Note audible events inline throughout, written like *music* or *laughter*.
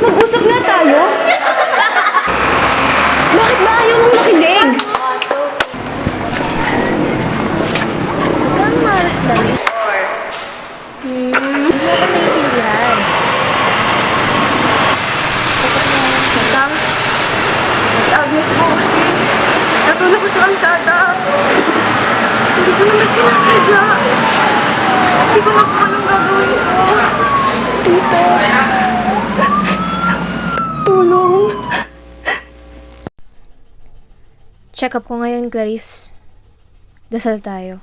Mag-usap nga tayo. Bakit ba ayaw mong makinig? Kang marot, Clarice. Hmm, hindi mo ako naiintindihan. Tang, si Agnes po kasi natulog ko sa kalsada. Hindi ko naman sinasadya. Hindi ko na po anong gagawin ko. Tita. Tulong. Check up ko ngayon, Clarice. Dasal tayo.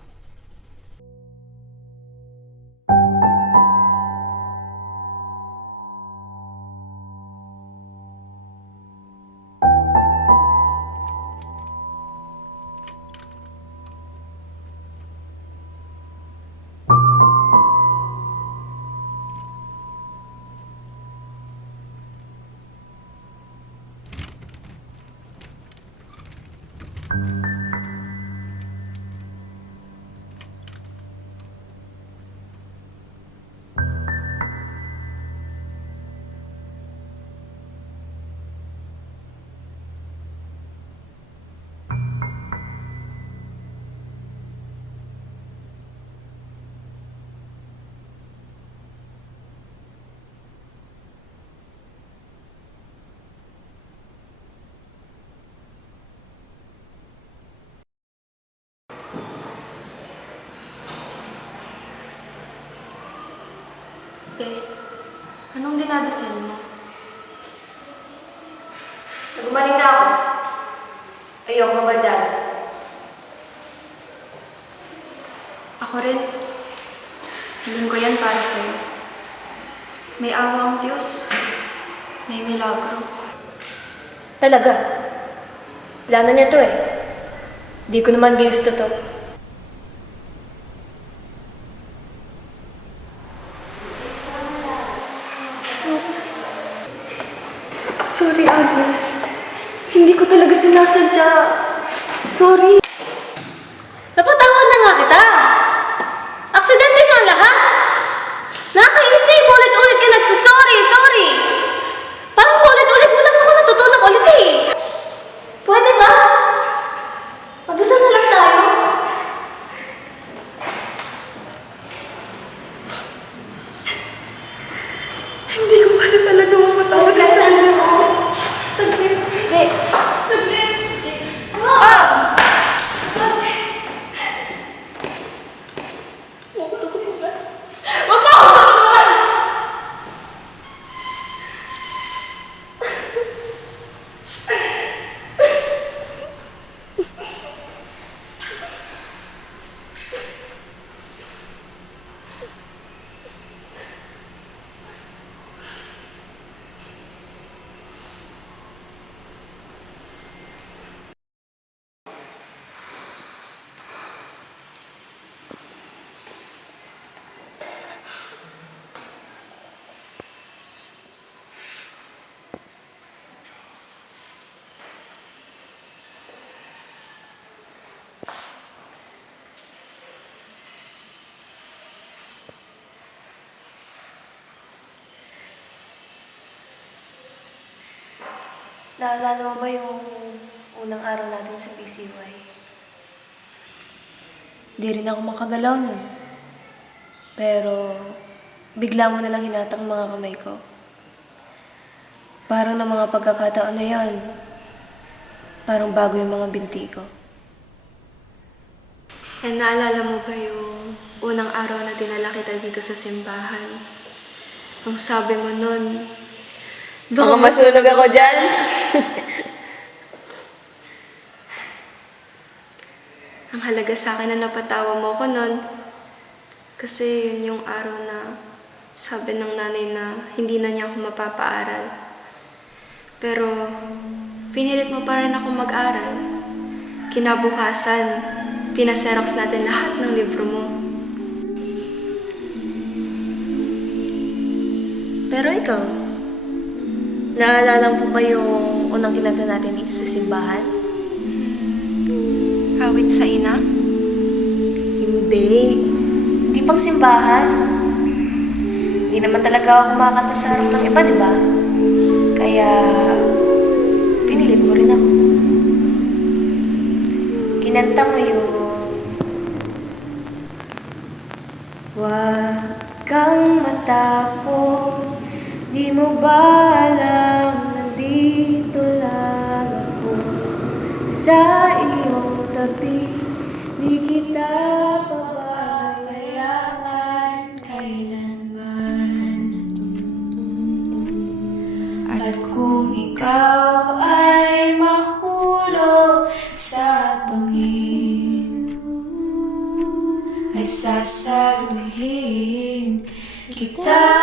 Be, anong dinadasal mo? Nagumaling na ako. Ayoko mabaldada. Ako rin. Hiling ko yan para sa'yo. May awa ang Diyos. May milagro. Talaga? Plano niya to eh. Di ko naman ginusto to. Agnes. Hindi ko talaga sinasadya. Sorry. Napatawad na nga kita! Aksidente nga ang lahat! Nakakainis na yung ulit-ulit ka nagsasorry, sorry! Parang ulit-ulit mo lang ako natutulak ulit eh! Pwede ba? Magdasal na lang tayo. Hindi ko kasi talaga mapatawad. Mas kasi ano mo? Saglit. Hindi. Saglit. Ah! Huwag ko tutupusan. Naalala mo ba yung unang araw natin sa PCY? Di rin ako makagalaw nun. Pero, bigla mo nalang hinatang mga kamay ko. Parang ng mga pagkakataon na yan, parang bago yung mga binti ko. And naalala mo ba yung unang araw na dinala kita dito sa simbahan? Ang sabi mo nun, Baka masunog ako dyan! *laughs* ang halaga sa akin na napatawa mo ko nun. Kasi yun yung araw na sabi ng nanay na hindi na niya ako mapapaaral. Pero pinilit mo pa rin ako mag-aral. Kinabukasan, pinaserox natin lahat ng libro mo. Pero ikaw, naalala mo ba yung unang kinanta natin dito sa simbahan? Awit sa ina? Hindi. Hindi pang simbahan. Hindi naman talaga ako kumakanta sa harap ng iba, di ba? Kaya, pinilit mo rin ako. Kinanta mo yung... Huwag kang matakot, di mo ba alam nandito lang ako sa iyong tabi, di kita pababayaan kailanman. At kung ikaw ay mahulog sa bangin, ay sasaluhin kita.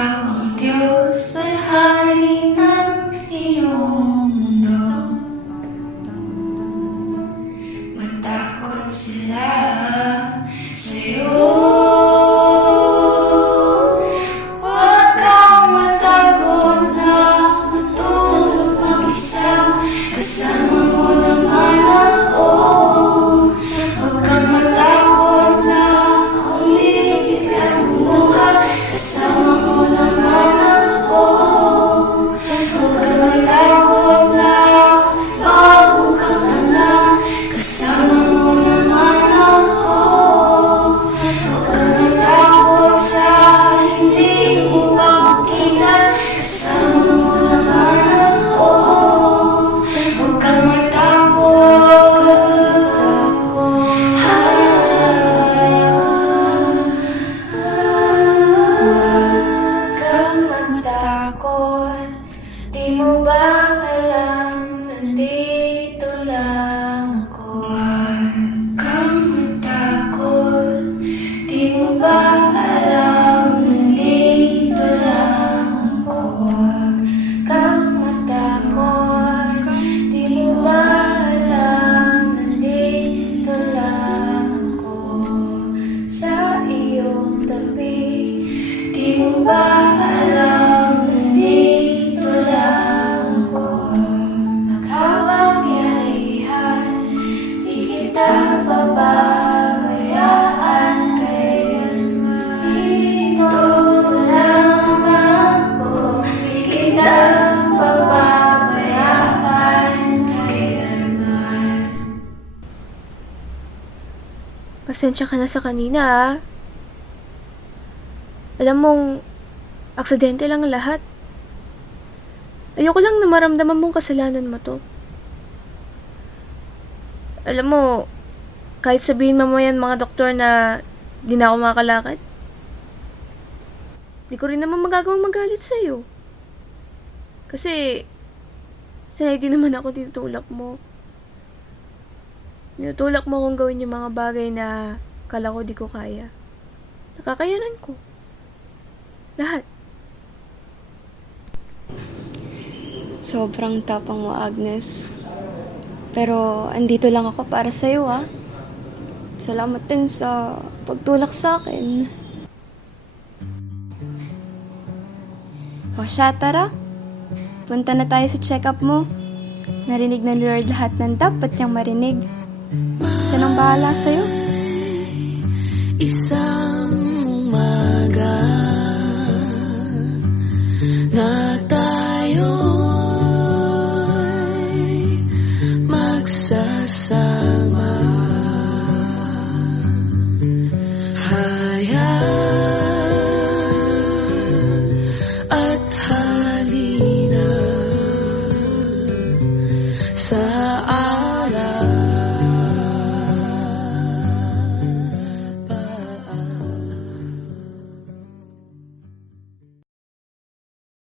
Ikaw Pasensya ka na sa kanina ah. Alam mong, aksidente lang lahat. Ayoko lang na maramdaman mong kasalanan mo to. Alam mo, kahit sabihin mamayan mga doktor na di na ako makakalakad, di ko rin naman magagawang magalit sa'yo. Kasi, sanay din naman ako tinutulak mo. Tinutulak mo akong gawin yung mga bagay na kala ko di ko kaya. Nakakayanan ko. Lahat. Sobrang tapang mo, Agnes. Pero andito lang ako para sa'yo, ah. Salamat din sa pagtulak sa akin. O siya, tara. Punta na tayo sa check-up mo. Narinig na ni Lord lahat ng dapat niyang marinig. Siya nang bahala sa'yo. Isang umaga na